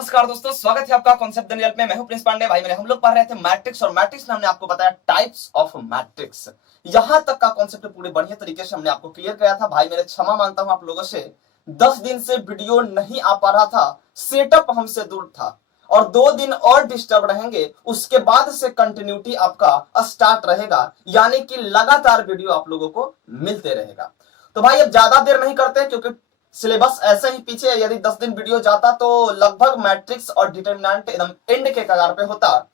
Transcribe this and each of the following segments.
नमस्कार दोस्तों, स्वागत है आपका कॉन्सेप्ट दुनिया में। मैं हूं प्रिंस पांडे। भाई मेरे हम लोग पढ़ रहे थे मैट्रिक्स और मैट्रिक्स में हमने आपको बताया टाइप्स ऑफ मैट्रिक्स। यहां तक का कॉन्सेप्ट पूरे बढ़िया तरीके से हमने आपको क्लियर किया था। भाई मेरे क्षमा मांगता हूं आप लोगों से, 10 दिन से वीडियो नहीं आ पा रहा था, सेटअप हमसे दूर था और 2 दिन और डिस्टर्ब रहेंगे। उसके बाद से कंटिन्यूटी आपका स्टार्ट रहेगा, यानी कि लगातार वीडियो आप लोगों को मिलते रहेगा। तो भाई अब ज्यादा देर नहीं करते क्योंकि सिलेबस ऐसे ही पीछे, यदि 10 दिन वीडियो जाता तो लगभग मैट्रिक्स और डिटरमिनेंट एकदम एंड के कगार पे होता।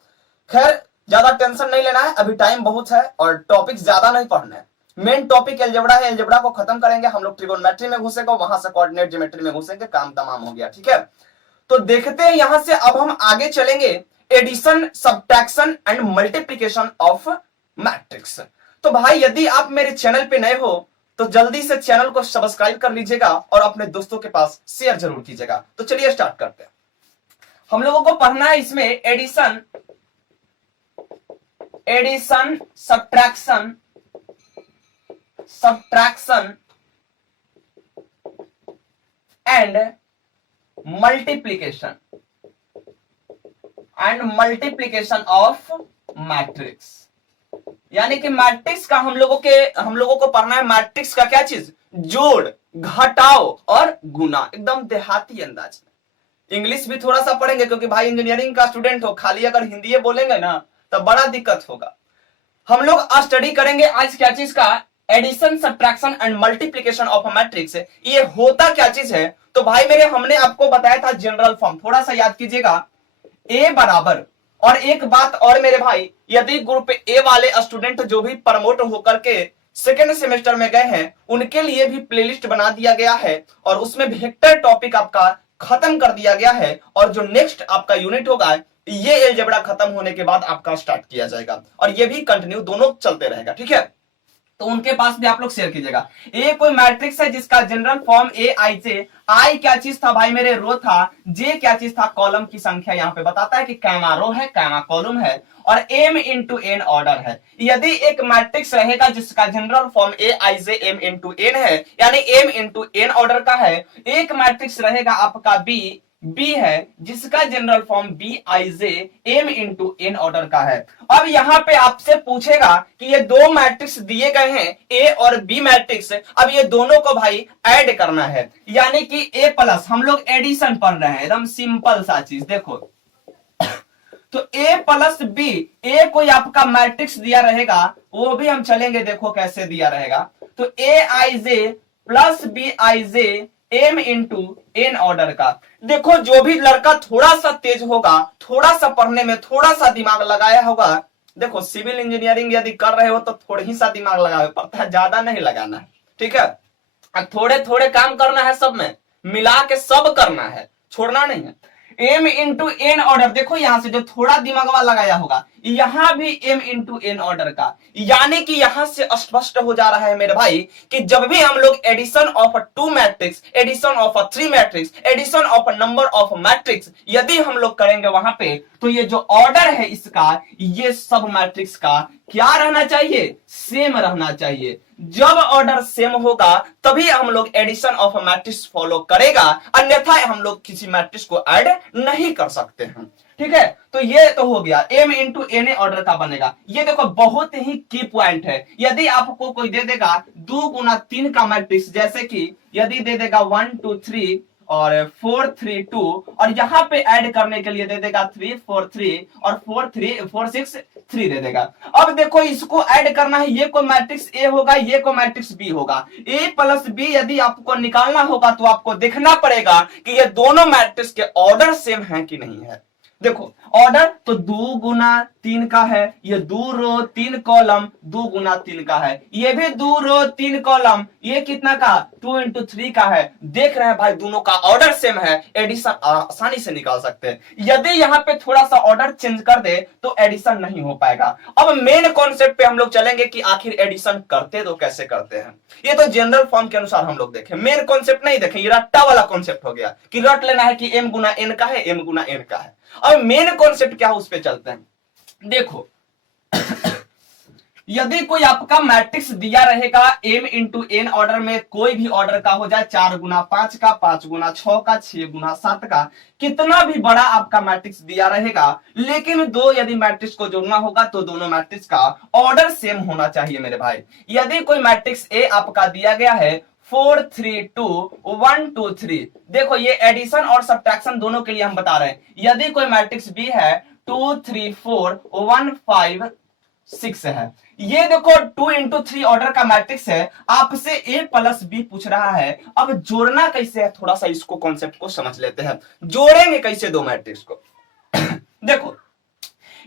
खैर ज्यादा टेंशन नहीं लेना है, अभी टाइम बहुत है और टॉपिक ज्यादा नहीं पढ़ना है। मेन टॉपिक एलजेब्रा है, एलजेब्रा को खत्म करेंगे हम लोग, ट्रिगोनोमेट्री में घुसेंगे, वहां से कोऑर्डिनेट ज्योमेट्री में घुसेंगे, काम तमाम हो गया। ठीक है, तो देखते हैं यहां से अब हम आगे चलेंगे addition, subtraction and multiplication of matrix. तो भाई यदि आप मेरे चैनल पे नए हो तो जल्दी से चैनल को सब्सक्राइब कर लीजिएगा और अपने दोस्तों के पास शेयर जरूर कीजिएगा। तो चलिए स्टार्ट करते हैं। हम लोगों को पढ़ना है इसमें addition, subtraction and multiplication of matrix. यानी कि मैट्रिक्स का हम लोगों को पढ़ना है। मैट्रिक्स का क्या चीज? जोड़, घटाओ और गुना, एकदम देहाती अंदाज में। इंग्लिश भी थोड़ा सा पढ़ेंगे क्योंकि भाई इंजीनियरिंग का स्टूडेंट हो, खाली अगर हिंदी बोलेंगे ना तो बड़ा दिक्कत होगा। हम लोग स्टडी करेंगे आज क्या चीज का? Addition, subtraction and multiplication of matrix. ये होता क्या चीज है? तो भाई मेरे हमने आपको बताया था जनरल फॉर्म, थोड़ा सा याद कीजिएगा। ए बराबर, और एक बात और मेरे भाई, यदि ग्रुप ए वाले स्टूडेंट जो भी प्रमोट होकर के सेकेंड सेमेस्टर में गए हैं उनके लिए भी प्लेलिस्ट बना दिया गया है और उसमें वेक्टर टॉपिक आपका खत्म कर दिया गया है और जो नेक्स्ट आपका यूनिट होगा ये एलजेब्रा खत्म होने के बाद आपका स्टार्ट किया जाएगा और ये भी कंटिन्यू दोनों चलते रहेगा। ठीक है, तो उनके पास भी आप लोग शेयर कीजिएगा। ए कोई मैट्रिक्स है जिसका जनरल फॉर्म ए आई जे, आई क्या चीज था भाई मेरे? रो था। जे क्या चीज था? कॉलम की संख्या। यहाँ पे बताता है कि कैमा रो है, कैमा कॉलम है और एम इंटू एन ऑर्डर है। यदि एक मैट्रिक्स रहेगा जिसका general form A I J M into N है, यानी एम इंटू एन ऑर्डर का है। एक मैट्रिक्स रहेगा आपका बी है जिसका general form B I J M into N order का है। अब यहां पे आपसे पूछेगा कि ये दो मैट्रिक्स दिए गए हैं, ए और बी मैट्रिक्स। अब ये दोनों को भाई ऐड करना है, यानी कि ए प्लस, हम लोग एडिशन पढ़ रहे हैं, एकदम सिंपल सा चीज। देखो तो ए प्लस बी, ए कोई आपका मैट्रिक्स दिया रहेगा, वो भी हम चलेंगे, देखो कैसे दिया रहेगा। तो A I J plus B I J M into N order का। देखो जो भी लड़का थोड़ा सा तेज होगा, थोड़ा सा पढ़ने में थोड़ा सा दिमाग लगाया होगा, देखो सिविल इंजीनियरिंग यदि कर रहे हो तो थोड़ा ही सा दिमाग लगाना पड़ता है, ज्यादा नहीं लगाना है। ठीक है, थोड़े थोड़े काम करना है, सब में मिला के सब करना है, छोड़ना नहीं है। एम इंटू एन ऑर्डर, देखो यहां से जो थोड़ा दिमाग लगाया होगा, यहां भी एम इंटू एन ऑर्डर का। यानी कि यहां से स्पष्ट हो जा रहा है मेरे भाई कि जब भी हम लोग addition of 2 matrix, addition of 3 matrix, addition of number of matrix यदि हम लोग करेंगे वहां पे, तो ये जो ऑर्डर है इसका, ये सब मैट्रिक्स का क्या रहना चाहिए? सेम रहना चाहिए। जब ऑर्डर सेम होगा तभी हम लोग एडिशन ऑफ मैट्रिक्स फॉलो करेगा, अन्यथा हम लोग किसी मैट्रिक्स को ऐड नहीं कर सकते हैं। ठीक है, तो ये तो हो गया, एम इंटू एन ऑर्डर का बनेगा। ये देखो बहुत ही की पॉइंट है। यदि आपको कोई दे देगा 2 गुना 3 का मैट्रिक्स, जैसे कि यदि दे देगा 1 2 3 और 4 3 2 और यहां पे ऐड करने के लिए दे देगा 3 4 3 और 4 6 3 दे देगा। अब देखो इसको ऐड करना है, ये को मैट्रिक्स ए होगा, ये को मैट्रिक्स बी होगा। ए प्लस बी यदि आपको निकालना होगा तो आपको देखना पड़ेगा कि ये दोनों मैट्रिक्स के ऑर्डर सेम है कि नहीं है। देखो ऑर्डर तो 2 गुना 3 का है, ये 2 रो 3 कॉलम 2 गुना 3 का है, ये भी 2 रो 3 कॉलम, ये कितना का? 2 इंटू 3 का है। देख रहे हैं भाई दोनों का ऑर्डर सेम है, एडिशन आसानी से निकाल सकते हैं। यदि यहाँ पे थोड़ा सा ऑर्डर चेंज कर दे तो एडिशन नहीं हो पाएगा। अब मेन कॉन्सेप्ट पे हम लोग चलेंगे कि आखिर एडिशन करते तो कैसे करते हैं। ये तो जनरल फॉर्म के अनुसार हम लोग देखें, मेन कॉन्सेप्ट नहीं देखें। ये रट्टा वाला कॉन्सेप्ट हो गया कि रट लेना है कि एम गुना एन का है, एम गुना एन का है। अब मेन कॉन्सेप्ट क्या है उस पे चलते हैं। देखो यदि कोई आपका मैट्रिक्स दिया रहेगा m इंटू एन ऑर्डर में, कोई भी ऑर्डर का हो जाए, 4 गुना 5 का, 5 गुना 6 का, 6 गुना 7 का, कितना भी बड़ा आपका मैट्रिक्स दिया रहेगा, लेकिन दो यदि मैट्रिक्स को जोड़ना होगा तो दोनों मैट्रिक्स का ऑर्डर सेम होना चाहिए मेरे भाई। यदि कोई मैट्रिक्स ए आपका दिया गया है 4 3 2 1 2 3, देखो ये एडिशन और सब्ट्रैक्शन दोनों के लिए हम बता रहे हैं। यदि कोई मैट्रिक्स बी है 2 3 4 1 5 6 है, ये देखो 2 इंटू 3 ऑर्डर का मैट्रिक्स है, आपसे ए प्लस बी पूछ रहा है। अब जोड़ना कैसे है, थोड़ा सा इसको कॉन्सेप्ट को समझ लेते हैं। जोड़ेंगे कैसे दो मैट्रिक्स को देखो,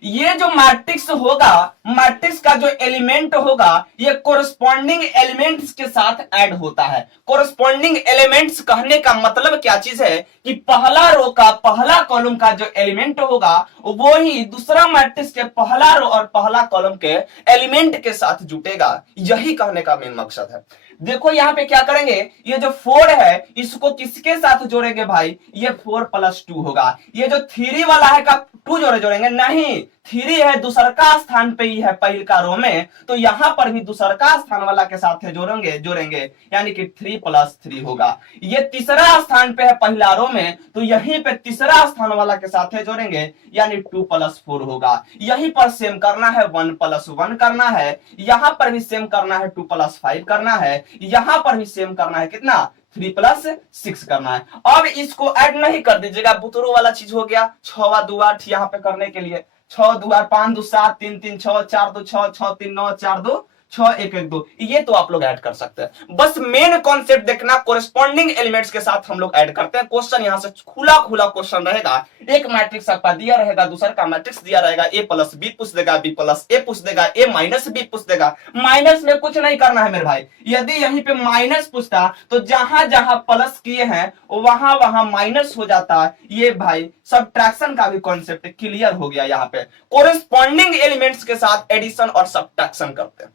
ये जो मैट्रिक्स होगा, मैट्रिक्स का जो एलिमेंट होगा, ये कोरस्पॉन्डिंग एलिमेंट्स के साथ ऐड होता है। कोरस्पॉन्डिंग एलिमेंट्स कहने का मतलब क्या चीज है कि पहला रो का पहला कॉलम का जो एलिमेंट होगा वो ही दूसरा मैट्रिक्स के पहला रो और पहला कॉलम के एलिमेंट के साथ जुटेगा। यही कहने का मेन मकसद है। देखो यहाँ पे क्या करेंगे, ये जो 4 है इसको किसके साथ जोड़ेंगे भाई, ये 4 प्लस 2 होगा। ये जो 3 वाला है का 2 जोड़ेंगे नहीं, 3 है दूसरा स्थान पे ही है पहिल का रो में, तो यहां पर भी दूसरा स्थान वाला के साथ जोड़ेंगे, यानी कि 3 प्लस 3 होगा। ये तीसरा स्थान पे है पहला रो में, तो यहीं पे तीसरा स्थान वाला के साथ जोड़ेंगे, यानी 2 प्लस 4 होगा। यहीं पर सेम करना है, 1 प्लस 1 करना है, यहां पर भी सेम करना है, 2 प्लस 5 करना है, यहां पर भी सेम करना है, कितना 3 प्लस 6 करना है। अब इसको ऐड नहीं कर दीजिएगा, बुतरू वाला चीज हो गया। 6 2 8 यहाँ पे करने के लिए 6 2 8 5 2 7 3 3 6 4 2 6 6 3 9 4 2 6 1 1 2, ये तो आप लोग ऐड कर सकते हैं। बस मेन कॉन्सेप्ट देखना, कोरेस्पॉन्डिंग एलिमेंट्स के साथ हम लोग ऐड करते हैं। क्वेश्चन यहां से खुला क्वेश्चन रहेगा। एक मैट्रिक्स आपका दिया रहेगा, दूसरा का मैट्रिक्स दिया रहेगा, ए प्लस बी पूछ देगा, बी प्लस ए पूछ देगा, ए माइनस बी पूछ देगा। माइनस में कुछ नहीं करना है मेरे भाई। यदि यहीं पे माइनस पूछता तो जहां जहां प्लस किए हैं वहां वहां माइनस हो जाता है। ये भाई सब्ट्रैक्शन का भी कॉन्सेप्ट क्लियर हो गया। यहाँ पे कोरेस्पॉन्डिंग एलिमेंट्स के साथ एडिशन और सब्ट्रैक्शन करते हैं।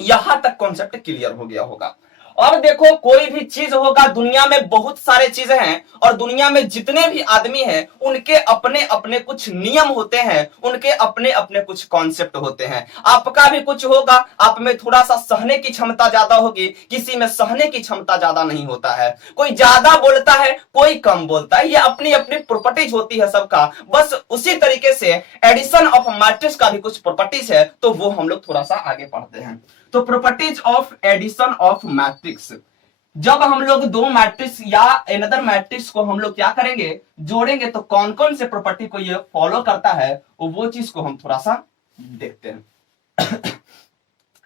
यहां तक कॉन्सेप्ट क्लियर हो गया होगा। और देखो, कोई भी चीज होगा, दुनिया में बहुत सारे चीजें हैं और दुनिया में जितने भी आदमी हैं उनके अपने अपने कुछ नियम होते हैं, उनके अपने अपने कुछ कॉन्सेप्ट होते हैं। आपका भी कुछ होगा, आप में थोड़ा सा सहने की क्षमता ज्यादा होगी, किसी में सहने की क्षमता ज्यादा नहीं होता है। कोई ज्यादा बोलता है, कोई कम बोलता है, ये अपनी अपनी प्रॉपर्टीज होती है सबका। बस उसी तरीके से एडिशन ऑफ मैट्रिक्स का भी कुछ प्रॉपर्टीज है, तो वो हम लोग थोड़ा सा आगे पढ़ते हैं। तो properties of addition of matrix, जब हम लोग दो मैट्रिक्स या अनदर मैट्रिक्स को हम लोग क्या करेंगे, जोड़ेंगे, तो कौन कौन से प्रॉपर्टी को ये फॉलो करता है वो चीज को हम थोड़ा सा देखते हैं।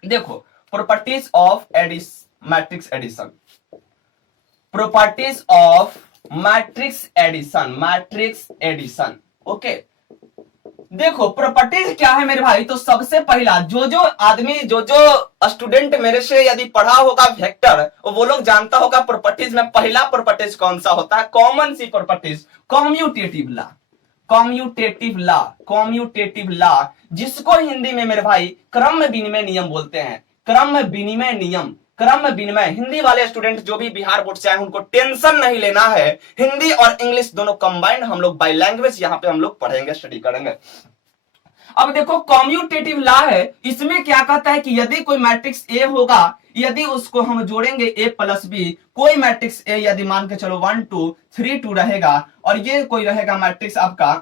देखो, properties of matrix addition, properties of matrix addition. Okay, देखो प्रॉपर्टीज क्या है मेरे भाई। तो सबसे पहला जो आदमी जो स्टूडेंट मेरे से यदि पढ़ा होगा वेक्टर, वो लोग जानता होगा प्रॉपर्टीज में पहला प्रॉपर्टीज कौन सा होता है, कॉमन सी प्रॉपर्टीज, कॉम्यूटेटिव लॉ, जिसको हिंदी में मेरे भाई क्रम विनिमय नियम बोलते हैं। क्रम विनिमय, हिंदी वाले स्टूडेंट जो भी बिहार बोर्ड से आए उनको टेंशन नहीं लेना है। हिंदी और इंग्लिश दोनों कंबाइंड हम लोग बाय लैंग्वेज यहाँ पे हम लोग पढ़ेंगे, स्टडी करेंगे। अब देखो, कॉम्यूटेटिव लॉ है, इसमें क्या कहता है कि यदि कोई मैट्रिक्स ए होगा, यदि उसको हम जोड़ेंगे ए प्लस बी, कोई मैट्रिक्स ए यदि मान के चलो 1 2 3 2 रहेगा, और ये कोई रहेगा मैट्रिक्स आपका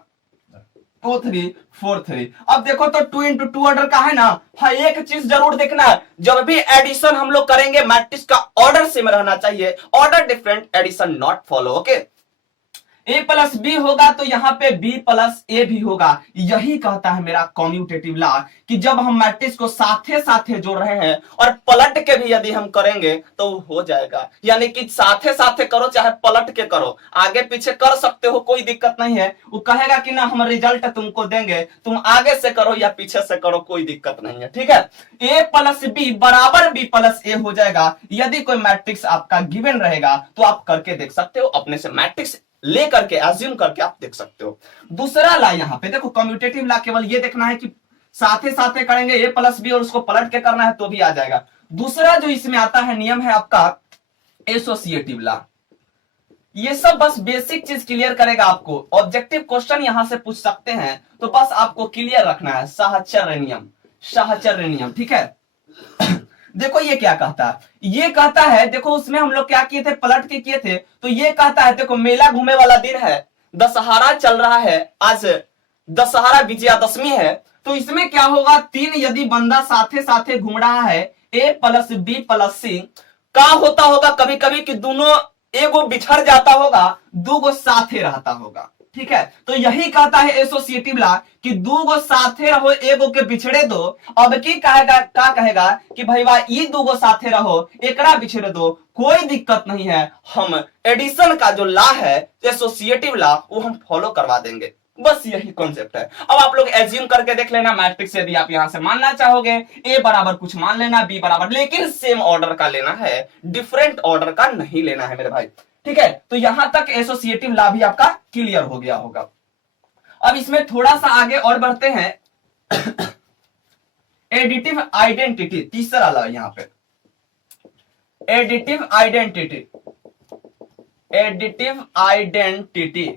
2 3 4 3। अब देखो, तो 2 इंटू 2 ऑर्डर का है ना। हाँ, एक चीज जरूर देखना है, जब भी एडिशन हम लोग करेंगे मैट्रिक्स का ऑर्डर सेम रहना चाहिए। Order different, addition not follow. Okay, A plus B होगा तो यहाँ पे बी प्लस ए भी होगा। यही कहता है मेरा कॉम्यूटेटिव लॉ कि जब हम मैट्रिक्स को साथे साथे जोड़ रहे हैं और पलट के भी यदि हम करेंगे तो हो जाएगा। यानी कि साथे साथे करो चाहे पलट के करो, आगे पीछे कर सकते हो, कोई दिक्कत नहीं है। वो कहेगा कि ना हम रिजल्ट तुमको देंगे, तुम आगे से करो या पीछे से करो, कोई दिक्कत नहीं है। ठीक है, ए प्लस बी बराबर बी प्लस ए हो जाएगा। यदि कोई मैट्रिक्स आपका गिवन रहेगा तो आप करके देख सकते हो, अपने से मैट्रिक्स ले करके एज्यूम करके आप देख सकते हो। दूसरा ला, यहाँ पे देखो कम्यूटेटिव ला केवल ये देखना है कि साथे साथे करेंगे ए प्लस बी और उसको पलट के करना है तो भी आ जाएगा। दूसरा जो इसमें आता है नियम है आपका एसोसिएटिव लॉ। ये सब बस बेसिक चीज क्लियर करेगा आपको। ऑब्जेक्टिव क्वेश्चन यहां से पूछ सकते हैं, तो बस आपको क्लियर रखना है। साहचर्य नियम, साहचर्य नियम, ठीक है। देखो ये क्या कहता है, ये कहता है, देखो उसमें हम लोग क्या किए थे, पलट के किए थे, तो ये कहता है देखो मेला घूमे वाला दिन है, दशहरा चल रहा है, आज दशहरा विजयादशमी है, तो इसमें क्या होगा, तीन यदि बंदा साथे साथे घूम रहा है, ए प्लस बी प्लस सी, का होता होगा कभी कभी कि दोनों एगो बिछड़ जाता होगा, दो गो साथे रहता होगा, ठीक है। तो यही कहता है एसोसिएटिव लॉ कि दो गो साथे रहो, एगो के बिछड़े दो। अब की कहेगा, क्या कहेगा कि भाई वाह ये दो गो साथे रहो, एकरा बिछड़े दो, कोई दिक्कत नहीं है, हम एडिशन का जो लॉ है एसोसिएटिव लॉ वो हम फॉलो करवा देंगे। बस यही कॉन्सेप्ट है। अब आप लोग एज्यूम करके देख लेना मैट्रिक्स, यदि आप यहां से मानना चाहोगे ए बराबर कुछ मान लेना, बी बराबर, लेकिन सेम ऑर्डर का लेना है, डिफरेंट ऑर्डर का नहीं लेना है मेरे भाई, ठीक है। तो यहां तक एसोसिएटिव लॉ भी आपका क्लियर हो गया होगा। अब इसमें थोड़ा सा आगे और बढ़ते हैं। एडिटिव आइडेंटिटी, तीसरा लॉ यहां पे, additive identity, additive identity.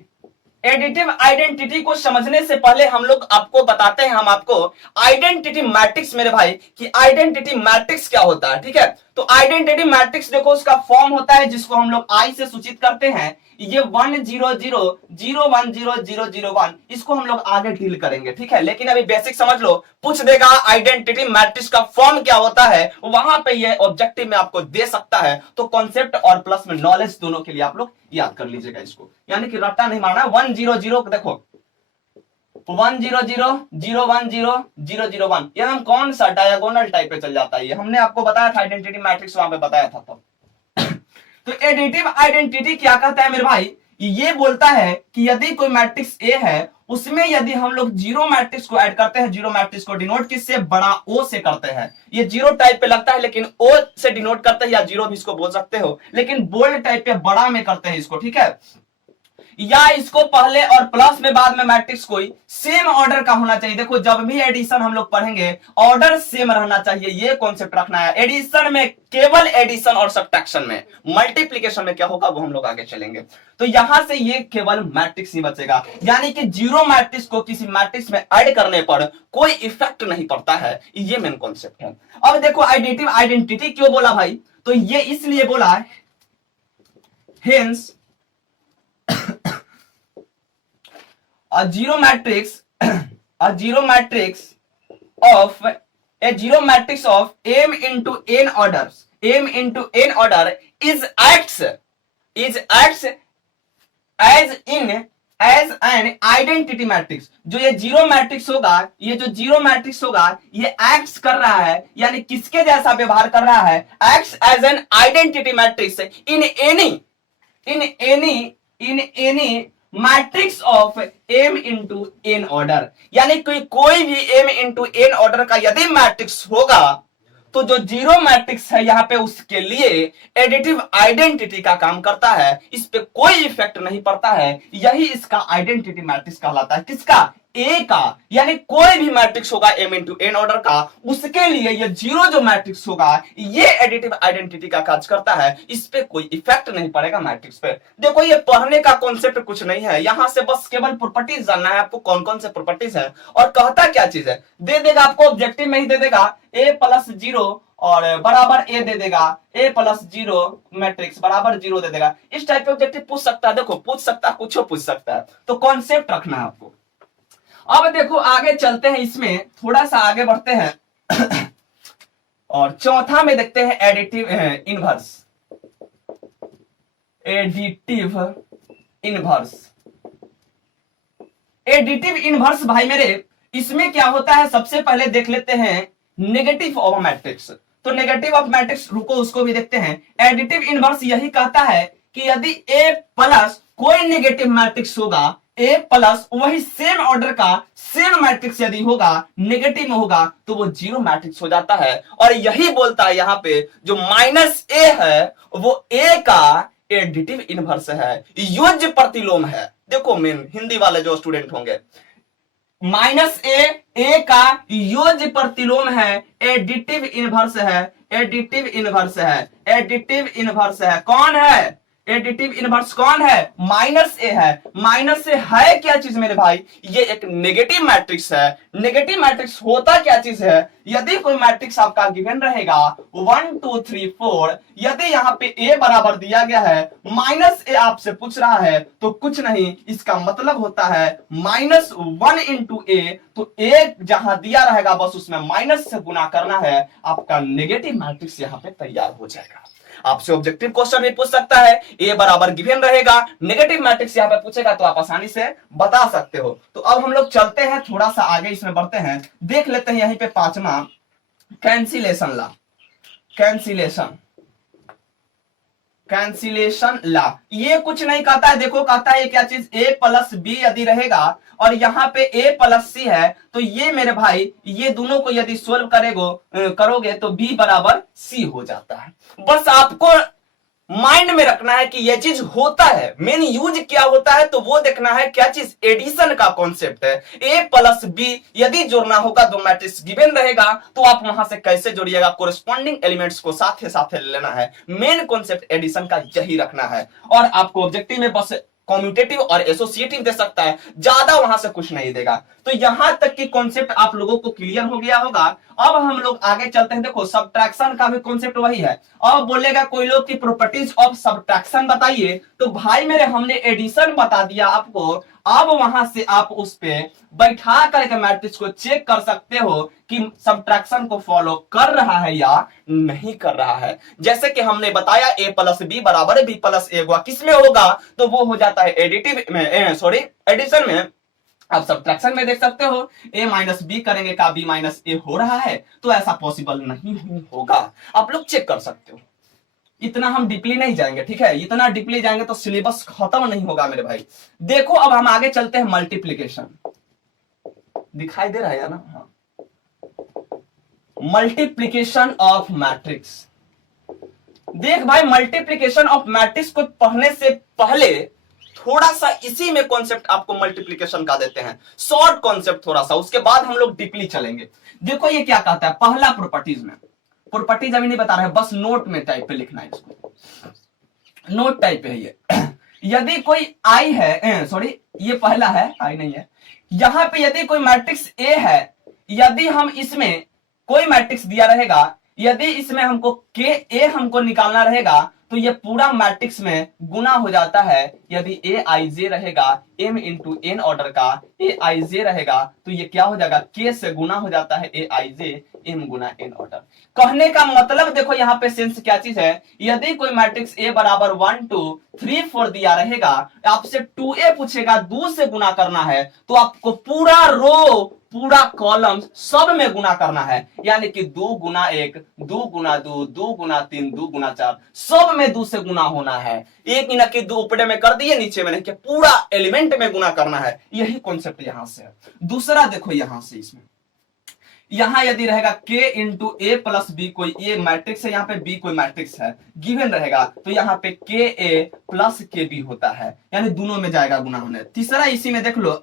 Additive identity को समझने से पहले हम लोग आपको बताते हैं, हम आपको आइडेंटिटी मैट्रिक्स मेरे भाई कि आइडेंटिटी मैट्रिक्स क्या होता है, ठीक है। तो आइडेंटिटी मैट्रिक्स देखो उसका फॉर्म होता है जिसको हम लोग आई से सूचित करते हैं, ये 1 0 0 0 1 0 0 0 1, इसको हम लोग आगे डील करेंगे, ठीक है। लेकिन अभी बेसिक समझ लो, पूछ देगा आइडेंटिटी मैट्रिक्स का फॉर्म क्या होता है, वहां पे ये ऑब्जेक्टिव में आपको दे सकता है। तो कॉन्सेप्ट और प्लस में नॉलेज दोनों के लिए आप लोग याद कर लीजिएगा इसको, यानी कि रट्टा नहीं मारना। 1 0 0 देखो 1 0 0 0 1 0 0 0 1, ये हम कौन सा डायगोनल टाइप पे चल जाता है, ये हमने आपको बताया था आइडेंटिटी मैट्रिक्स वहां पे बताया था। तो एडिटिव आइडेंटिटी क्या कहता है मेरे भाई, ये बोलता है कि यदि कोई मैट्रिक्स ए है, उसमें यदि हम लोग जीरो मैट्रिक्स को ऐड करते हैं, जीरो मैट्रिक्स को डिनोट किससे, बड़ा ओ से करते हैं। ये जीरो टाइप पे लगता है लेकिन ओ से डिनोट करते हैं, या जीरो भी इसको बोल सकते हो, लेकिन बोल्ड टाइप पे बड़ा में करते हैं इसको, ठीक है। या इसको पहले और प्लस में बाद में मैट्रिक्स कोई सेम ऑर्डर का होना चाहिए। देखो जब भी एडिशन हम लोग पढ़ेंगे ऑर्डर सेम रहना चाहिए, ये कॉन्सेप्ट रखना है। एडिशन में केवल एडिशन और सब्ट्रैक्शन में, मल्टीप्लिकेशन में क्या होगा वो हम लोग आगे चलेंगे। तो यहां से ये केवल मैट्रिक्स ही बचेगा, यानी कि जीरो मैट्रिक्स को किसी मैट्रिक्स में ऐड करने पर कोई इफेक्ट नहीं पड़ता है, ये मेन कॉन्सेप्ट है। अब देखो आइडेंटिव आइडेंटिटी क्यों बोला भाई, तो ये इसलिए बोला hence a zero matrix of m into n orders, m into n order is acts as an identity matrix। जो ये जीरो मैट्रिक्स होगा, ये जो जीरो मैट्रिक्स होगा, ये एक्ट्स कर रहा है, यानी किसके जैसा व्यवहार कर रहा है, acts as an identity matrix in any matrix of m into n order, यानी कोई भी m into n ऑर्डर का यदि मैट्रिक्स होगा तो जो जीरो मैट्रिक्स है यहाँ पे उसके लिए एडिटिव आइडेंटिटी का काम करता है, इस पे कोई इफेक्ट नहीं पड़ता है। यही इसका आइडेंटिटी मैट्रिक्स कहलाता है, किसका, ए का। यानी कोई भी मैट्रिक्स होगा m into n ऑर्डर का, उसके लिए ये जीरो जो मैट्रिक्स होगा ये एडिटिव आइडेंटिटी का काज करता है, इस पे कोई इफेक्ट नहीं पड़ेगा मैट्रिक्स पे। देखो ये पढ़ने का कॉन्सेप्ट कुछ नहीं है, यहां से बस केवल प्रॉपर्टीज जानना है आपको, कौन कौन से प्रॉपर्टीज है और कहता क्या चीज है। दे देगा आपको, ऑब्जेक्टिव में ही दे देगा a प्लस 0 और बराबर ए दे देगा, a प्लस 0 मैट्रिक्स बराबर 0 दे देगा। इस टाइप के ऑब्जेक्टिव पूछ सकता है, देखो पूछ सकता है, कुछ पूछ सकता है, तो कॉन्सेप्ट रखना है आपको। अब देखो आगे चलते हैं, इसमें थोड़ा सा आगे बढ़ते हैं और चौथा में देखते हैं additive inverse. Additive inverse, additive inverse भाई मेरे, इसमें क्या होता है सबसे पहले देख लेते हैं नेगेटिव ऑफ मैट्रिक्स। तो नेगेटिव ऑफ मैट्रिक्स रुको उसको भी देखते हैं। एडिटिव इनवर्स यही कहता है कि यदि ए प्लस कोई नेगेटिव मैट्रिक्स होगा, ए प्लस वही सेम ऑर्डर का सेम मैट्रिक्स यदि होगा, नेगेटिव में होगा, तो वो जीरो मैट्रिक्स हो जाता है। और यही बोलता है यहाँ पे जो माइनस ए है वो ए का एडिटिव इनवर्स है, योज्य प्रतिलोम है। देखो मेन हिंदी वाले जो स्टूडेंट होंगे, माइनस ए का योज्य प्रतिलोम है, एडिटिव इनवर्स है, एडिटिव इनवर्स है, एडिटिव इनवर्स है। कौन है, एडिटिव इनवर्स कौन है? माइनस ए है। माइनस ए है क्या चीज मेरे भाई? ये एक नेगेटिव मैट्रिक्स है। नेगेटिव मैट्रिक्स होता क्या चीज है? यदि कोई मैट्रिक्स आपका गिवन रहेगा 1 2 3 4, यदि यहाँ पे ए बराबर दिया गया है, माइनस ए आपसे पूछ रहा है, तो कुछ नहीं, इसका मतलब होता है -1 इंटू ए। तो ए जहां दिया रहेगा बस उसमें माइनस से गुना करना है, आपका नेगेटिव मैट्रिक्स यहाँ पे तैयार हो जाएगा। आपसे ऑब्जेक्टिव क्वेश्चन भी पूछ सकता है, ए बराबर गिवन रहेगा, नेगेटिव मैट्रिक्स यहां पे पूछेगा, तो आप आसानी से बता सकते हो। तो अब हम लोग चलते हैं थोड़ा सा आगे, इसमें बढ़ते हैं, देख लेते हैं यहीं पे पांचवा कैंसिलेशन ला। कैंसिलेशन ला ये कुछ नहीं कहता है, देखो कहता है ये क्या चीज, a प्लस बी यदि रहेगा और यहाँ पे a प्लस सी है, तो ये मेरे भाई ये दोनों को यदि सोल्व करोगे तो b बराबर c हो जाता है। बस आपको माइंड में रखना है कि यह चीज होता है, मेन यूज क्या होता है, तो वो देखना है क्या चीज, एडिशन का कॉन्सेप्ट है। a प्लस बी यदि जोड़ना होगा, दो मैट्रिक्स गिवन रहेगा, तो आप वहां से कैसे जोड़िएगा, कोरेस्पॉन्डिंग एलिमेंट्स को साथ साथ लेना है। मेन कॉन्सेप्ट एडिशन का यही रखना है, और आपको ऑब्जेक्टिव में बस कॉम्यूटेटिव और एसोसिएटिव दे सकता है, ज्यादा वहां से कुछ नहीं देगा। तो यहां तक की कॉन्सेप्ट आप लोगों को क्लियर हो गया होगा। अब हम लोग आगे चलते हैं, देखो सब्ट्रैक्शन का भी कॉन्सेप्ट वही है। अब बोलेगा कोई लोग की प्रॉपर्टीज ऑफ सब्ट्रैक्शन बताइए, तो भाई मेरे हमने एडिशन बता दिया आपको। अब वहां से आप उस पे बैठा करके मैट्रिक्स को चेक कर सकते हो कि सब्ट्रैक्शन को फॉलो कर रहा है या नहीं कर रहा है। जैसे कि हमने बताया a प्लस बी बराबर है b प्लस ए, किस में होगा, तो वो हो जाता है एडिटिव में, एडिशन में। आप सब्ट्रैक्शन में देख सकते हो a माइनस बी करेंगे का b माइनस ए हो रहा है, तो ऐसा पॉसिबल नहीं होगा। आप लोग चेक कर सकते हो, इतना हम डीपली नहीं जाएंगे, ठीक है, इतना डीपली जाएंगे तो सिलेबस खत्म नहीं होगा मेरे भाई। देखो अब हम आगे चलते हैं, मल्टीप्लीकेशन दिखाई दे रहा है ना, हाँ, मल्टीप्लीकेशन ऑफ मैट्रिक्स। देख भाई, मल्टीप्लीकेशन ऑफ मैट्रिक्स को पढ़ने से पहले थोड़ा सा इसी में कॉन्सेप्ट आपको मल्टीप्लीकेशन का देते हैं, शॉर्ट कॉन्सेप्ट थोड़ा सा, उसके बाद हम लोग डीपली चलेंगे। देखो ये क्या कहता है, पहला प्रॉपर्टीज में, प्रॉपर्टीज अभी नहीं बता रहे, बस नोट में टाइप पे लिखना है, इसको नोट टाइप पे है ये। यदि कोई आई है, सॉरी ये पहला है, आई नहीं है, यहां पे यदि कोई मैट्रिक्स ए है, यदि हम इसमें कोई मैट्रिक्स दिया रहेगा, यदि इसमें हमको के ए हमको निकालना रहेगा, तो ये पूरा मैट्रिक्स में गुना हो जाता है। यदि ए आई जे रहेगा m इंटू एन ऑर्डर का, ए आई जे रहेगा तो ये क्या हो जाएगा, के से गुना हो जाता है ए I J m Guna N order. कहने का मतलब देखो यहाँ पे सेंस क्या चीज है, यदि कोई मैट्रिक्स ए बराबर 1 2 3 4 दिया रहेगा, आपसे 2a पूछेगा, 2 से गुना करना है, तो आपको पूरा रो पूरा कॉलम सब में गुना करना है। यानी कि 2 गुना 1, 2 गुना 2, 2 गुना 3, 2 गुना 4, सब में 2 से गुना होना है। एक ही ना कि 2 ऊपर में कर दिए, नीचे में नहीं, कि पूरा एलिमेंट में गुना करना है। यही कॉन्सेप्ट यहां से है। दूसरा देखो यहां से, इसमें यहां यदि रहेगा k इंटू ए प्लस बी, कोई ए मैट्रिक्स है, यहाँ पे b कोई मैट्रिक्स है गिवन रहेगा, तो यहाँ पे के ए प्लस के बी होता है, यानी दोनों में जाएगा गुना होने। तीसरा इसी में देख लो,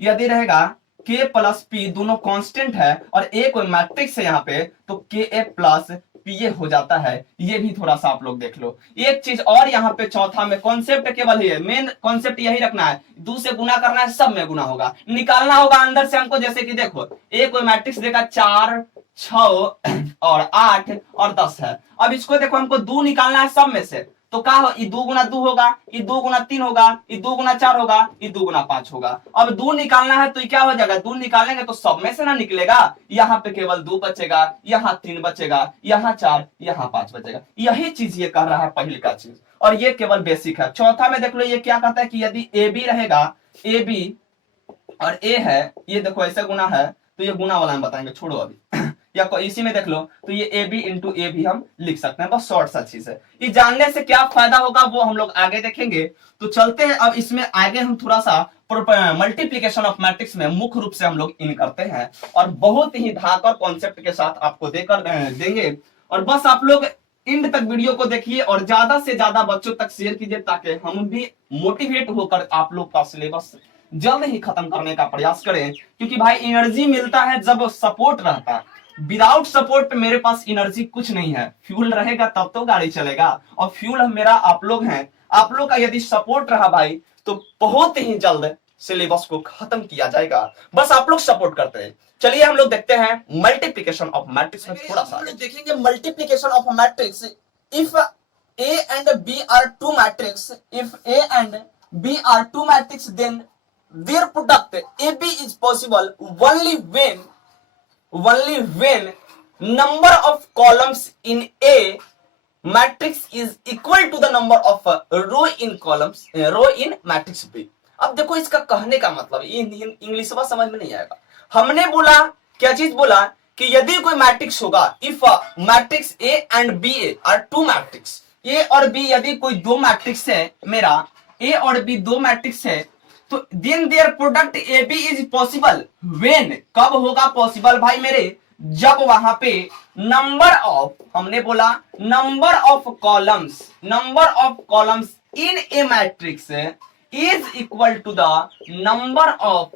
यदि रहेगा k प्लस पी, दोनों कांस्टेंट है और a कोई मैट्रिक्स है यहाँ पे, तो के ए प्लस पी ए हो जाता है। ये भी थोड़ा सा आप लोग देख लो। एक चीज और यहाँ पे चौथा में कॉन्सेप्ट केवल है, मेन कॉन्सेप्ट यही रखना है, 2 से गुना करना है, सब में गुना होगा, निकालना होगा अंदर से हमको। जैसे कि देखो ए कोई मैट्रिक्स देगा 4 6 और 8 और 10 है, अब इसको देखो हमको 2 निकालना है सब में से, तो क्या हो, ये 2 गुना 2 होगा, ये 2 गुना 3 होगा, ये 2 गुना 4 होगा, ये 2 गुना 5 होगा। अब 2 निकालना है तो क्या हो जाएगा, 2 निकालेंगे तो सब में से ना निकलेगा, यहाँ पे केवल 2 बचेगा, यहाँ 3 बचेगा, यहाँ 4, यहाँ 5 बचेगा। यही चीज ये कह रहा है पहली का चीज, और ये केवल बेसिक है। चौथा में देख लो ये क्या कहता है कि यदि ए बी रहेगा, ए बी और ए है, ये देखो ऐसे गुना है, तो ये गुना वाला हम बताएंगे, छोड़ो अभी। या इसी में देख लो तो ये ए बी इंटू ए भी हम लिख सकते हैं, बस शॉर्ट सा चीज है। ये जानने से क्या फायदा होगा वो हम लोग आगे देखेंगे। तो चलते हैं अब इसमें आगे, हम थोड़ा सा मल्टीप्लीकेशन ऑफ मैट्रिक्स में मुख्य रूप से हम लोग इन करते हैं, और बहुत ही धाकर कॉन्सेप्ट के साथ आपको देंगे। और बस आप लोग एंड तक वीडियो को देखिए और ज्यादा से ज्यादा बच्चों तक शेयर कीजिए, ताकि हम भी मोटिवेट होकर आप लोग का सिलेबस जल्द ही खत्म करने का प्रयास करें। क्योंकि भाई एनर्जी मिलता है जब सपोर्ट रहता है, विदाउट सपोर्ट मेरे पास एनर्जी कुछ नहीं है। फ्यूल रहेगा तब तो गाड़ी चलेगा, और फ्यूल मेरा आप लोग हैं, आप लोग का यदि सपोर्ट रहा भाई तो बहुत ही जल्द सिलेबस को खत्म किया जाएगा, बस आप लोग सपोर्ट करते हैं। चलिए हम लोग देखते हैं मल्टीप्लिकेशन ऑफ मैट्रिक्स में थोड़ा सा देखेंगे। Multiplication of matrix, if A and B are two matrix, if A and B are two matrix, then their product AB is possible only when number of columns in A matrix is equal to the number of row in matrix B। अब देखो इसका कहने का मतलब English में समझ में नहीं आएगा। हमने बोला क्या चीज बोला कि यदि कोई मैट्रिक्स होगा, if matrix A and B are two matrix, A और B यदि कोई दो मैट्रिक्स है, मेरा A और B दो मैट्रिक्स है, तो then their product AB is possible when, कब होगा पॉसिबल भाई मेरे, जब वहां पे नंबर ऑफ, हमने बोला number of columns in a matrix is equal to the number of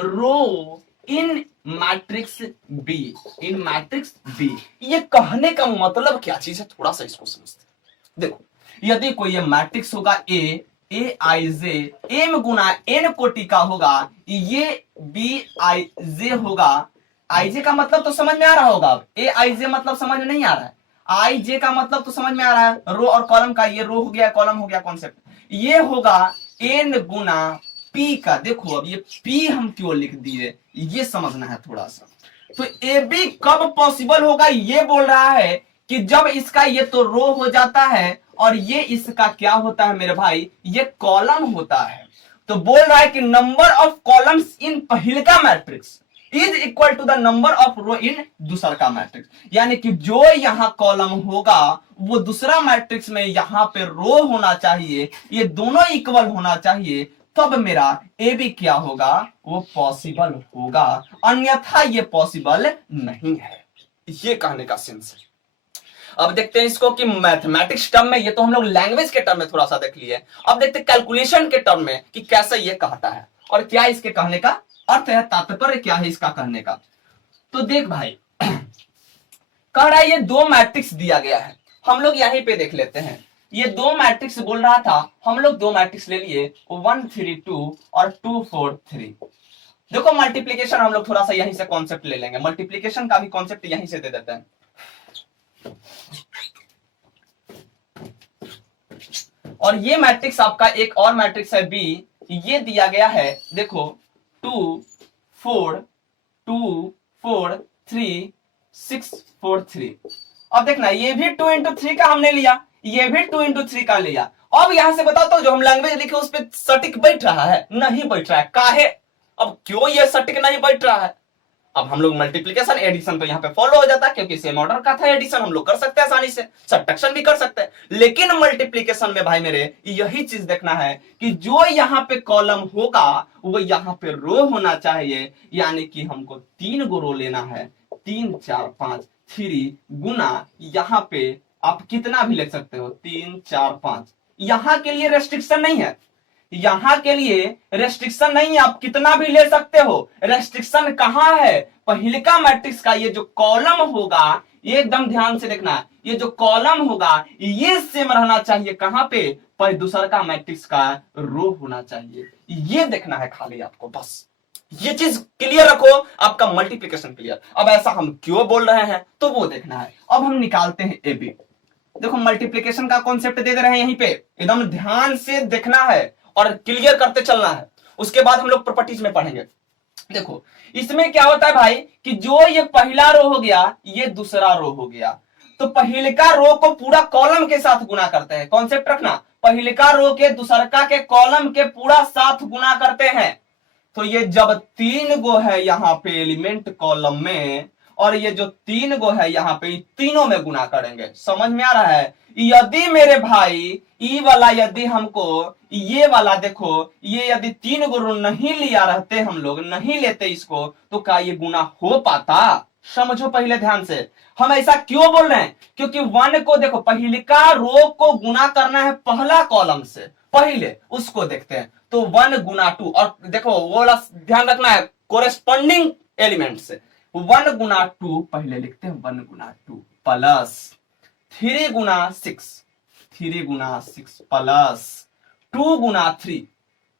row in matrix B, ये कहने का मतलब क्या चीज है, थोड़ा सा इसको समझते हैं। देखो यदि कोई ये मैट्रिक्स होगा ए I J, M Guna N कोटि का होगा, ये बी आई जे होगा। आई जे का मतलब तो समझ में आ रहा होगा, ए आई जे मतलब समझ में नहीं आ रहा है, आई जे का मतलब तो समझ में आ रहा है, रो और कॉलम का, ये रो हो गया कॉलम हो गया कॉन्सेप्ट। ये होगा एन गुना पी का। देखो अब ये पी हम क्यों लिख दिए, ये समझना है थोड़ा सा। तो ए बी कब पॉसिबल होगा, ये बोल रहा है कि जब इसका ये तो रो हो जाता है और ये इसका क्या होता है मेरे भाई, ये कॉलम होता है। तो बोल रहा है कि नंबर ऑफ कॉलम्स इन पहले का matrix is equal to the number of row in दूसरा का मैट्रिक्स, यानी कि जो यहां कॉलम होगा वो दूसरा मैट्रिक्स में यहां पे रो होना चाहिए, ये दोनों इक्वल होना चाहिए, तब मेरा ए बी क्या होगा, वो पॉसिबल होगा, अन्यथा ये पॉसिबल नहीं है। ये कहने का सेंस है। अब देखते हैं इसको कि मैथमेटिक्स टर्म में, ये तो हम लोग लैंग्वेज के टर्म में थोड़ा सा देख लिए, अब देखते हैं कैलकुलेशन के टर्म में कि कैसे ये कहता है और क्या इसके कहने का अर्थ है, तात्पर्य क्या है इसका कहने का। तो देख भाई कह रहा है ये दो मैट्रिक्स दिया गया है, हम लोग यहीं पे देख लेते हैं। ये दो मैट्रिक्स बोल रहा था, हम लोग दो मैट्रिक्स ले लिए 1 3 2 और 2 4 3। देखो मल्टीप्लीकेशन हम लोग थोड़ा सा यहीं से कॉन्सेप्ट ले लेंगे, मल्टीप्लीकेशन का भी कॉन्सेप्ट यहीं से दे देते हैं। और ये मैट्रिक्स आपका एक और मैट्रिक्स है बी, ये दिया गया है देखो 2 4 2 4 3 6 4 3। अब देखना ये भी 2 into 3 का हमने लिया, ये भी 2 into 3 का लिया। अब यहां से बताओ तो जो हम लैंग्वेज लिखे उस पर सटीक बैठ रहा है, नहीं बैठ रहा है, काहे, अब क्यों ये सटीक नहीं बैठ रहा है। अब हम लोग मल्टीप्लिकेशन एडिशन तो यहाँ पे फॉलो हो जाता है, क्योंकि सेम ऑर्डर का था, एडिशन हम लोग कर सकते हैं आसानी से, सब्ट्रैक्शन भी कर सकते हैं। लेकिन मल्टीप्लिकेशन में भाई मेरे यही चीज देखना है कि जो यहाँ पे कॉलम होगा वो यहाँ पे रो होना चाहिए, यानी कि हमको 3 गो रो लेना है, 3 4 5 3 गुना यहाँ पे आप कितना भी लिख सकते हो 3 4 5। यहाँ के लिए रेस्ट्रिक्शन नहीं है, यहां के लिए रेस्ट्रिक्शन नहीं है, आप कितना भी ले सकते हो। रेस्ट्रिक्शन कहां है, पहले का मैट्रिक्स का ये जो कॉलम होगा, ये एकदम ध्यान से देखना, ये जो कॉलम होगा ये सेम रहना चाहिए कहां पे, पर दूसरा का मैट्रिक्स का रो होना चाहिए, ये देखना है खाली आपको, बस ये चीज क्लियर रखो, आपका मल्टीप्लिकेशन क्लियर। अब ऐसा हम क्यों बोल रहे हैं तो वो देखना है। अब हम निकालते हैं ए बी। देखो मल्टीप्लिकेशन का कॉन्सेप्ट दे रहे हैं यहीं पे, एकदम ध्यान से देखना है और क्लियर करते चलना है, उसके बाद हम लोग प्रॉपर्टीज में पढ़ेंगे। देखो इसमें क्या होता है भाई कि जो ये पहला रो हो गया, ये दूसरा रो हो गया, तो पहले का रो को पूरा कॉलम के साथ गुना करते हैं, कॉन्सेप्ट रखना, पहले का रो के दूसरा के कॉलम के पूरा साथ गुना करते हैं। तो ये जब 3 गो है यहाँ पे एलिमेंट कॉलम में, और ये जो 3 गो है यहाँ पे, तीनों में गुना करेंगे, समझ में आ रहा है। यदि मेरे भाई ई वाला, यदि हमको ये वाला देखो, ये यदि 3 गो रो नहीं लिया रहते, हम लोग नहीं लेते इसको, तो क्या ये गुना हो पाता, समझो पहले ध्यान से। हम ऐसा क्यों बोल रहे हैं, क्योंकि 1 को देखो पहले का रो को गुना करना है पहला कॉलम से, पहले उसको देखते हैं, तो 1 गुना 2, और देखो वो वाला ध्यान रखना है कोरेस्पॉन्डिंग एलिमेंट से, 1 गुना 2 पहले लिखते हैं, 1 गुना 2 प्लस 3 गुना 6, 3 गुना 6 प्लस 2 गुना 3,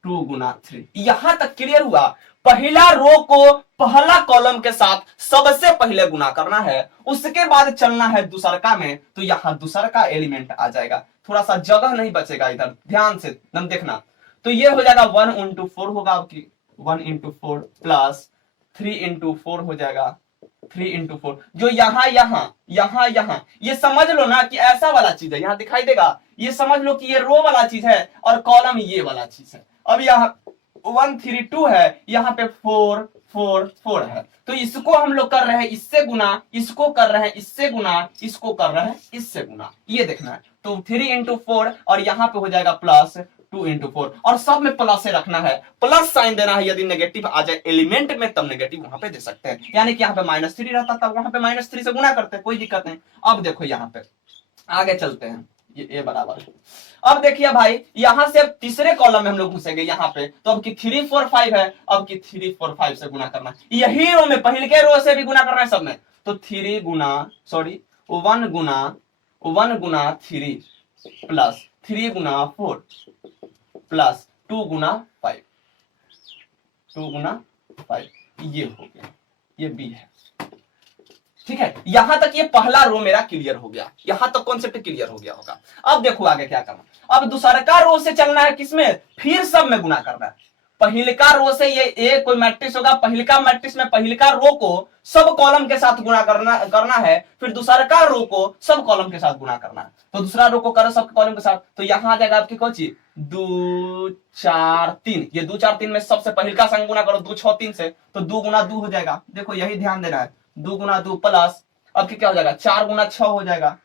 2 गुना 3। यहां तक क्लियर हुआ। पहला रो को पहला कॉलम के साथ सबसे पहले गुना करना है, उसके बाद चलना है दूसरका में, तो यहां दूसरका एलिमेंट आ जाएगा। थोड़ा सा जगह नहीं बचेगा इधर, ध्यान से एकदम देखना। तो ये हो जाएगा 1 इंटू 4 होगा आपकी, 1 इंटू 4 प्लस 3 इंटू 4 हो जाएगा, 3 इंटू 4। जो यहां ये समझ लो ना कि ऐसा वाला चीज है, यहां दिखाई देगा, ये समझ लो कि ये रो वाला चीज है और कॉलम ये वाला चीज है। अब यहाँ 1 3 2 है, यहाँ पे 4 4 4 है, तो इसको हम लोग कर रहे हैं इससे गुना, इसको कर रहे हैं इससे गुना, इसको कर रहे हैं इससे गुना, ये देखना है। तो 3 इंटू 4 और यहाँ पे हो जाएगा प्लस 2 इंटू 4, और सब में प्लस से रखना है, प्लस साइन देना है। यदि नेगेटिव आ जाए एलिमेंट में तब नेगेटिव वहां पे दे सकते हैं, यानी कि यहाँ पे -3 रहता तब वहां पे -3 से गुना करते, कोई दिक्कत नहीं। अब देखो यहाँ पे आगे चलते हैं, ये ए बराबर है। अब देखिए भाई, यहां से अब तीसरे कॉलम में हम लोग घुसेंगे यहाँ पे, तो अब की 3 4 5 है, अब की 3 4 5 से गुना करना है। यही रो में पहले के रो से भी गुना करना है सब में, तो 1 गुना 3 प्लस 3 गुना 4 प्लस 2 गुना 5, 2 गुना 5, ये हो गया, ये बी है। ठीक है, यहां तक ये पहला रो मेरा क्लियर हो गया, यहां तक कॉन्सेप्ट क्लियर हो गया होगा। अब देखो आगे क्या करना, अब दूसरा रो से चलना है किसमें, फिर सब में गुना करना है। पहिलका रो से ये ए कोई मैट्रिक्स होगा, पहिलका मैट्रिक्स में पहिलका रो को सब कॉलम के साथ गुना करना है, फिर दूसरा रो को सब कॉलम के साथ गुना करना है। तो दूसरा रो को करो सब कॉलम के साथ, तो यहां आ जाएगा आपकी कौन सी 2 4 3, ये 2 4 3 में सबसे पहिलका संग गुना करो 2 6 3 से, तो 2 गुना 2 हो जाएगा। देखो यही ध्यान देना है, 2 गुना 2 प्लस अब क्या हो जाएगा 4 गुना 6 हो जाएगा,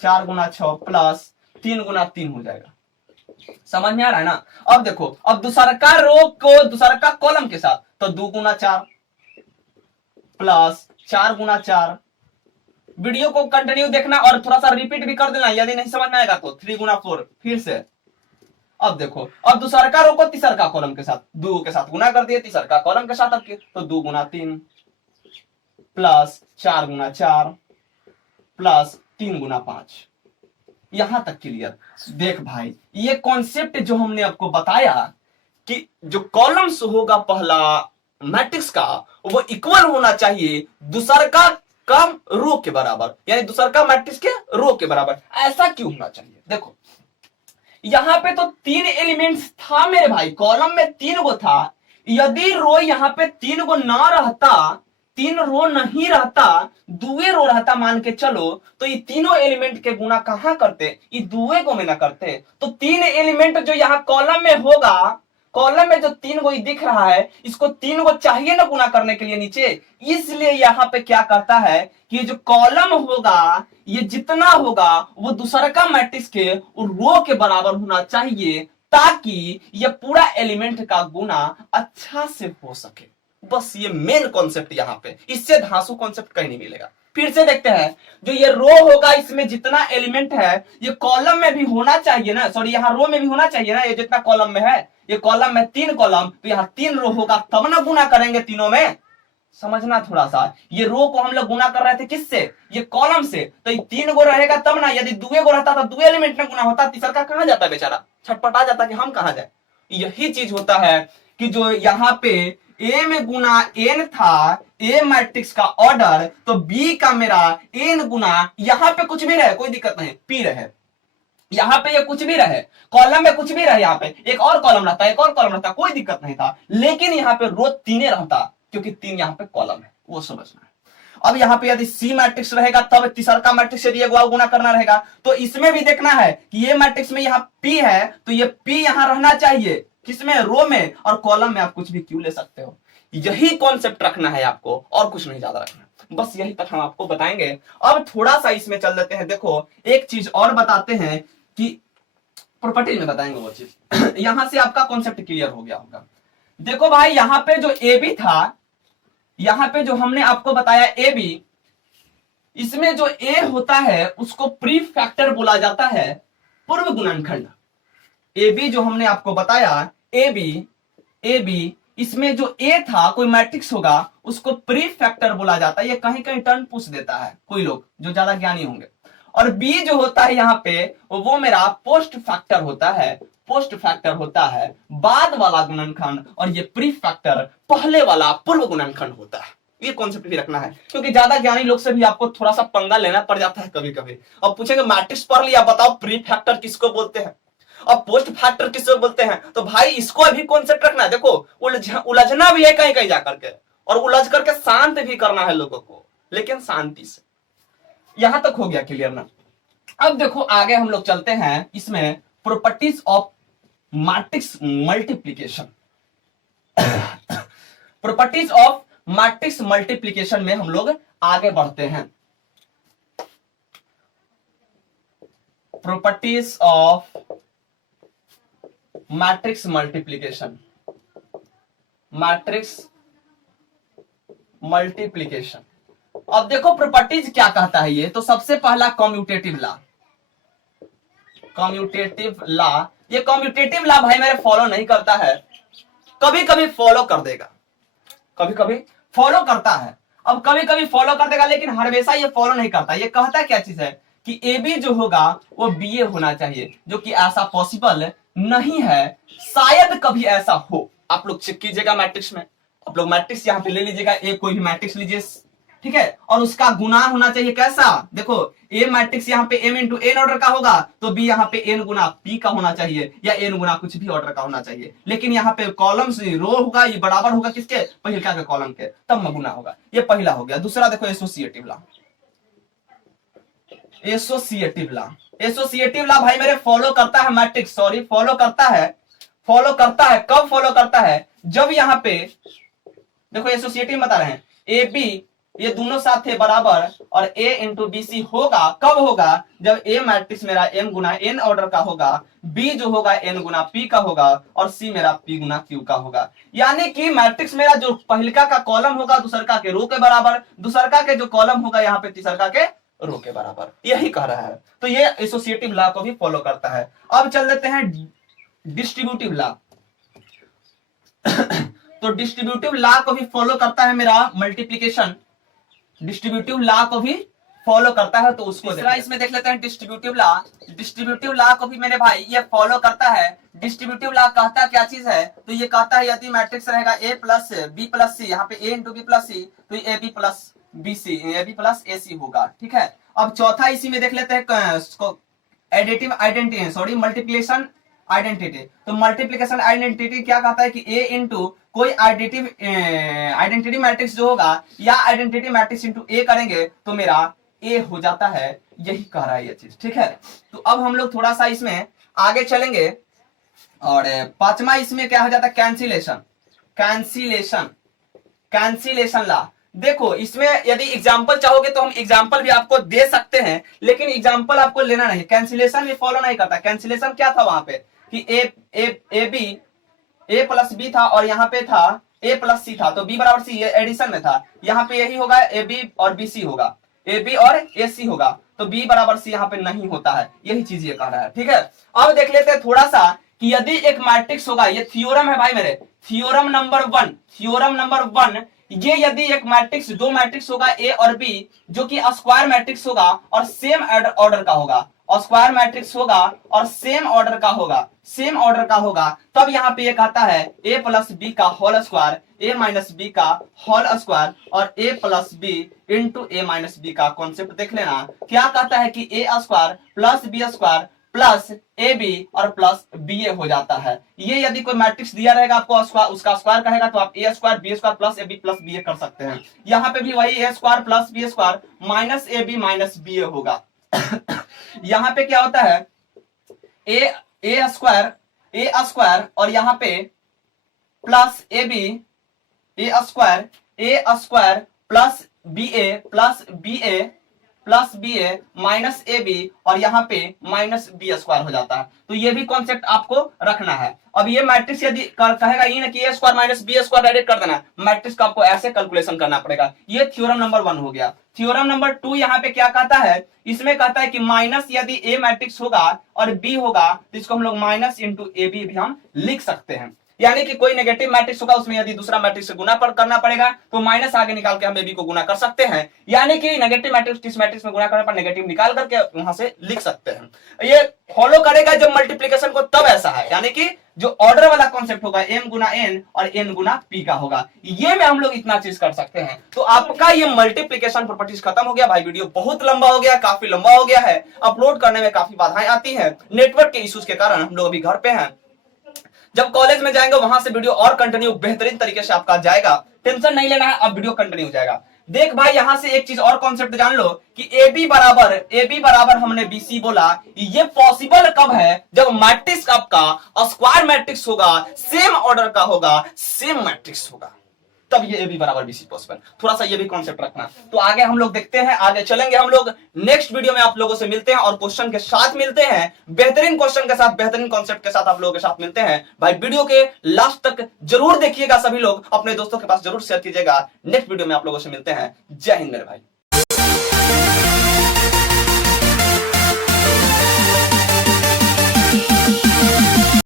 4 गुना 6 प्लस 3 गुना 3 हो जाएगा। समझ में आ रहा है ना। अब देखो, अब दूसरा रो को दूसरा कॉलम के साथ, तो 2 गुना 4 प्लस 4 गुना 4। वीडियो को कंटिन्यू देखना और थोड़ा सा रिपीट भी कर देना, यदि नहीं समझ में आएगा तो 3 गुना 4 फिर से। अब देखो, अब दूसरा रो को तीसरा कॉलम के साथ 2 के साथ गुना कर दिए, तीसरा कॉलम के साथ, अब तो 2 गुना 3 प्लस 4 गुना 4 प्लस 3 गुना 5। यहां तक क्लियर। देख भाई, ये कॉन्सेप्ट जो हमने आपको बताया कि जो कॉलम्स होगा पहला मैट्रिक्स का, वो इक्वल होना चाहिए दूसरा का रो के बराबर, यानी दूसरा मैट्रिक्स के रो के बराबर। ऐसा क्यों होना चाहिए, देखो यहां पे तो 3 एलिमेंट्स था मेरे भाई, कॉलम में 3 गो था। यदि रो यहां पे 3 गो ना रहता, 3 रो नहीं रहता, 2 रो रहता मान के चलो, तो ये तीनों एलिमेंट के गुना कहां करते, ये 2 को में ना करते। तो 3 एलिमेंट जो यहां कॉलम में होगा, कॉलम में जो 3 गो दिख रहा है, इसको 3 गो चाहिए ना गुना करने के लिए नीचे, इसलिए यहां पे क्या करता है कि ये जो कॉलम होगा, ये जितना होगा वो दूसरा का मैट्रिक्स के रो के बराबर होना चाहिए, ताकि ये पूरा एलिमेंट का गुना अच्छा से हो सके। बस ये मेन कॉन्सेप्ट यहां पे, इससे धांसू कॉन्सेप्ट कहीं नहीं मिलेगा। फिर से देखते हैं, जो ये रो होगा इसमें जितना एलिमेंट है ये कॉलम में भी होना चाहिए ना, सॉरी यहाँ रो में भी होना चाहिए ना, ये जितना कॉलम में है, ये कॉलम में 3 कॉलम, तो यहाँ 3 रो होगा, तब ना गुना करेंगे तीनों में। समझना थोड़ा सा, ये रो को हम लोग गुना कर रहे थे किससे, ये कॉलम से, तो ये 3 गो रहेगा तब ना। यदि 2 गो रहता था, 2 एलिमेंट में गुना होता, तीसरा का कहां जाता बेचारा, छटपटा जाता कि हम कहां जाए। यही चीज होता है कि जो यहाँ पे ए में गुना एन था, ए मैट्रिक्स का ऑर्डर, तो बी का मेरा एन गुना, यहां पे कुछ भी रहे कोई दिक्कत नहीं, पी रहे, यहां पे ये कुछ भी रहे, कॉलम में कुछ भी रहे, यहाँ पे एक और कॉलम रहता, एक और कॉलम रहता, कोई दिक्कत नहीं था, लेकिन यहाँ पे रो 3 रहता, क्योंकि 3 यहाँ पे कॉलम है, वो समझना है। अब यहाँ पे यदि सी मैट्रिक्स रहेगा तब तीसरा का मैट्रिक्स से गुना करना रहेगा, तो इसमें भी देखना है कि ये मैट्रिक्स में यहाँ पी है, तो ये पी यहाँ रहना चाहिए किसमें, रो में, और कॉलम में आप कुछ भी क्यों ले सकते हो। यही कॉन्सेप्ट रखना है आपको, और कुछ नहीं ज्यादा रखना, बस यही तक हम आपको बताएंगे। अब थोड़ा सा इसमें चल देते हैं, देखो एक चीज और बताते हैं कि प्रॉपर्टी में बताएंगे वो चीज। यहां से आपका कॉन्सेप्ट क्लियर हो गया होगा। देखो भाई, यहां पे जो ए बी था, यहां पे जो हमने आपको बताया ए बी, इसमें जो ए होता है उसको प्रीफैक्टर बोला जाता है, पूर्व गुणनखंड। ए बी जो हमने आपको बताया, ए बी, इसमें जो ए था कोई मैट्रिक्स होगा, उसको प्रीफैक्टर बोला जाता है। ये कहीं कहीं टर्न पूछ देता है कोई लोग जो ज्यादा ज्ञानी होंगे। और बी जो होता है यहाँ पे वो मेरा पोस्ट फैक्टर होता है, पोस्ट फैक्टर होता है बाद वाला गुणनखंड, और ये प्री फैक्टर पहले वाला पूर्व गुणनखंड होता है। ये कॉन्सेप्ट भी रखना है, क्योंकि ज्यादा ज्ञानी लोग से भी आपको थोड़ा सा पंगा लेना पड़ जाता है कभी कभी। अब पूछेंगे मैट्रिक्स पढ़ लिया, बताओ प्री फैक्टर किसको बोलते हैं और पोस्ट फैक्टर किसको बोलते हैं, तो भाई इसको अभी कॉन्सेप्ट रखना है। देखो उलझना भी है कहीं कहीं जाकर के, और उलझ करके शांत भी करना है लोगों को, लेकिन शांति से। यहां तक हो गया क्लियर ना। अब देखो आगे हम लोग चलते हैं इसमें properties of matrix multiplication. Properties of matrix multiplication में हम लोग आगे बढ़ते हैं। Properties of matrix multiplication, matrix multiplication. अब देखो प्रॉपर्टीज क्या कहता है ये, तो सबसे पहला कम्यूटेटिव लॉ, कम्यूटेटिव लॉ। ये कम्यूटेटिव लॉ भाई मेरे फॉलो नहीं करता है, कभी कभी फॉलो कर देगा, कभी कभी फॉलो करता है, अब कभी कभी फॉलो कर देगा, लेकिन हमेशा ये फॉलो नहीं करता। ये कहता क्या चीज है कि ए बी जो होगा वो बी ए होना चाहिए, जो कि ऐसा पॉसिबल नहीं है, शायद कभी ऐसा हो। आप लोग चेक कीजिएगा मैट्रिक्स में, आप लोग मैट्रिक्स यहां पे ले लीजिएगा, ए कोई भी मैट्रिक्स लीजिए, ठीक है, और उसका गुना होना चाहिए कैसा, देखो ए मैट्रिक्स यहाँ पे m इंटू एन ऑर्डर का होगा, तो बी यहाँ पे n गुना p का होना चाहिए, या n गुना कुछ भी ऑर्डर का होना चाहिए। लेकिन यहाँ पे कॉलम से रो होगा, ये बराबर होगा किसके, पहिलका के कॉलम के, तब में गुना होगा। ये पहला हो गया। दूसरा देखो associative law, associative law, associative law भाई मेरे फॉलो करता है मैट्रिक्स, सॉरी फॉलो करता है, फॉलो करता है, कब फॉलो करता है, जब यहाँ पे देखो एसोसिएटिव बता रहे हैं ए बी ये दोनों साथ थे बराबर, और a इंटू बी सी होगा, कब होगा, जब a मैट्रिक्स मेरा m गुना n ऑर्डर का होगा, b जो होगा n गुना p का होगा, और c मेरा p गुना q का होगा। यानी कि मैट्रिक्स मेरा जो पहिलका का कॉलम होगा दूसरका के रो के बराबर, दूसरका के जो कॉलम होगा यहाँ पे तीसरका के रो के बराबर, यही कह रहा है। तो ये एसोसिएटिव लॉ को भी फॉलो करता है। अब चल देते हैं डिस्ट्रीब्यूटिव लॉ। तो डिस्ट्रीब्यूटिव लॉ को भी फॉलो करता है मेरा मल्टीप्लीकेशन, डिस्ट्रीब्यूटिव लॉ को भी फॉलो करता है। तो उसको इसमें देख लेते हैं डिस्ट्रीब्यूटिव लॉ। डिस्ट्रीब्यूटिव लॉ को भी मेरे भाई ये फॉलो करता है। डिस्ट्रीब्यूटिव लॉ कहता क्या चीज है, तो ये कहता है यदि मैट्रिक्स रहेगा a plus B plus C, यहाँ पे a into B plus C, तो A B plus B C, A B plus A C होगा, ठीक है। अब चौथा इसी में देख लेते हैं additive identity, sorry multiplication identity. तो मल्टीप्लिकेशन आइडेंटिटी क्या कहता है कि a इंटू कोई आइडेंटिटी मैट्रिक्स जो होगा, या आइडेंटिटी मैट्रिक्स इंटू a करेंगे तो मेरा a हो जाता है, यही कह रहा है ये चीज, ठीक है। तो अब हम लोग थोड़ा सा इसमें आगे चलेंगे, और पांचवा इसमें क्या हो जाता है, कैंसिलेशन, कैंसिलेशन, कैंसिलेशन लॉ। देखो इसमें यदि एग्जाम्पल चाहोगे तो हम एग्जाम्पल भी आपको दे सकते हैं, लेकिन एग्जाम्पल आपको लेना नहीं, कैंसिलेशन भी फॉलो नहीं करता। कैंसिलेशन क्या था वहां पे कि A B A plus B था, और यहाँ पे था ए प्लस सी था, तो बी बराबर सी, ये एडिशन में था। यहाँ पे यही होगा ए बी और बी सी होगा, ए बी और ए सी होगा, तो बी बराबर सी यहाँ पे नहीं होता है, यही चीज ये कह रहा है, ठीक है। अब देख लेते हैं थोड़ा सा कि यदि एक मैट्रिक्स होगा, ये थ्योरम है भाई मेरे, थ्योरम नंबर 1, थ्योरम नंबर 1, ये यदि एक मैट्रिक्स, दो मैट्रिक्स होगा ए और बी, जो कि स्क्वायर मैट्रिक्स होगा और सेम ऑर्डर का होगा, स्क्वायर मैट्रिक्स होगा और सेम ऑर्डर का होगा, सेम ऑर्डर का होगा, तब यहाँ पे ये कहता है a प्लस बी का whole square, a minus B का होल स्क्वायर, और a plus B into A minus B का कॉन्सेप्ट देख लेना। क्या कहता है कि a square plus B square plus A B और प्लस बी ए हो जाता है। ये यदि कोई मैट्रिक्स दिया रहेगा आपको, उसका स्क्वायर कहेगा, तो आप A square B square plus A B plus B A कर सकते हैं। यहाँ पे भी वही A square plus B square minus A B minus B A होगा। यहाँ पे क्या होता है, ए स्क्वायर और यहाँ पे plus A square plus B A plus B A minus A B, और यहाँ पे माइनस बी स्क्वायर हो जाता है। तो ये भी कॉन्सेप्ट आपको रखना है। अब ये मैट्रिक्स यदि कहेगा ये ना कि A square minus B square direct कर देना, मैट्रिक्स का आपको ऐसे कैलकुलेशन करना पड़ेगा। ये थ्योरम नंबर 1 हो गया। थ्योरम नंबर 2 यहाँ पे क्या कहता है, इसमें कहता है कि माइनस यदि ए मैट्रिक्स होगा और बी होगा, तो इसको हम लोग माइनस इंटू ए बी भी हम लिख सकते हैं। यानी कि कोई नेगेटिव मैट्रिक्स होगा, उसमें यदि दूसरा मैट्रिक्स से गुना करना पड़ेगा तो माइनस आगे निकाल के हम ए बी को गुना कर सकते हैं। यानी कि नेगेटिव मैट्रिक्स इस मैट्रिक्स में गुना करने पर नेगेटिव निकाल करके वहां से लिख सकते हैं। ये फॉलो करेगा जब मल्टीप्लीकेशन को, तब ऐसा है, यानी कि जो ऑर्डर वाला कॉन्सेप्ट होगा m गुना n और n गुना p का होगा, ये में हम लोग इतना चीज कर सकते हैं। तो आपका ये मल्टीप्लीकेशन प्रॉपर्टीज खत्म हो गया भाई। वीडियो बहुत लंबा हो गया, काफी लंबा हो गया है, अपलोड करने में काफी बाधाएं आती हैं, नेटवर्क के इश्यूज के कारण हम लोग अभी घर पे हैं। जब कॉलेज में जाएंगे वहां से वीडियो और कंटिन्यू बेहतरीन तरीके से आपका जाएगा, टेंशन नहीं लेना है, अब वीडियो कंटिन्यू हो जाएगा। देख भाई यहां से एक चीज और कॉन्सेप्ट जान लो कि ए बी बराबर हमने बी सी बोला, ये पॉसिबल कब है, जब मैट्रिक्स आपका स्क्वायर मैट्रिक्स होगा, सेम ऑर्डर का होगा, सेम मैट्रिक्स होगा, तब ये ए बी बराबर बी सी पॉसिबल। थोड़ा सा ये भी कॉन्सेप्ट रखना। तो आगे हम लोग देखते हैं, आगे चलेंगे हम लोग। नेक्स्ट वीडियो में आप लोगों से मिलते हैं और क्वेश्चन के साथ मिलते हैं, बेहतरीन क्वेश्चन के साथ, बेहतरीन कॉन्सेप्ट के साथ आप लोगों के साथ मिलते हैं। भाई वीडियो के लास्ट तक जरूर देखिएगा, सभी लोग अपने दोस्तों के पास जरूर शेयर कीजिएगा। नेक्स्ट वीडियो में आप लोगों से मिलते हैं। जय हिंद मेरे भाई।